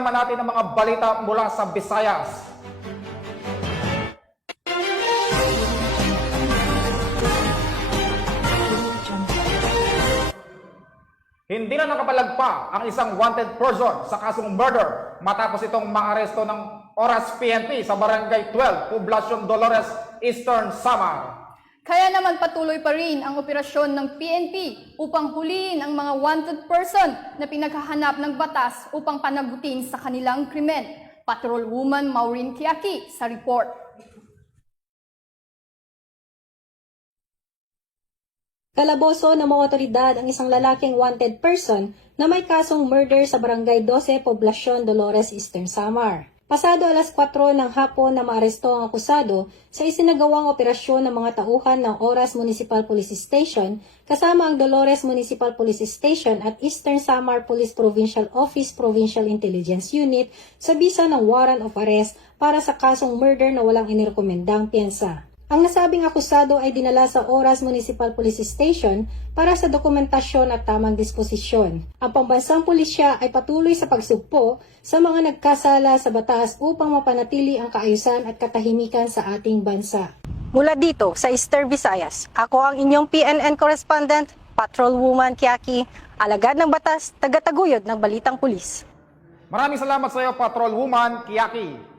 naman natin ang mga balita mula sa Visayas. Hindi na nakapalagpa ang isang wanted person sa kasong murder matapos itong maaresto ng Oras PNP sa Barangay 12, Poblacion Dolores, Eastern Samar. Kaya naman patuloy pa rin ang operasyon ng PNP upang huliin ang mga wanted person na pinaghahanap ng batas upang panagutin sa kanilang krimen. Patrol Woman Maureen Kiaki sa report. Kalaboso ng mga otoridad ang isang lalaking wanted person na may kasong murder sa Barangay 12, Poblacion, Dolores, Eastern Samar. Pasado alas 4 ng hapon na maaresto ang akusado sa isinagawang operasyon ng mga tauhan ng Oras Municipal Police Station kasama ang Dolores Municipal Police Station at Eastern Samar Police Provincial Office Provincial Intelligence Unit sa bisa ng warrant of arrest para sa kasong murder na walang inirekomendang piyensa. Ang nasabing akusado ay dinala sa Oras Municipal Police Station para sa dokumentasyon at tamang disposisyon. Ang pambansang pulisya ay patuloy sa pagsugpo sa mga nagkasala sa batas upang mapanatili ang kaayusan at katahimikan sa ating bansa. Mula dito sa Eastern Visayas, ako ang inyong PNN correspondent, Patrol Woman Kiaki, alagad ng batas, tagataguyod ng Balitang Pulis. Maraming salamat sa iyo, Patrol Woman Kiyaki.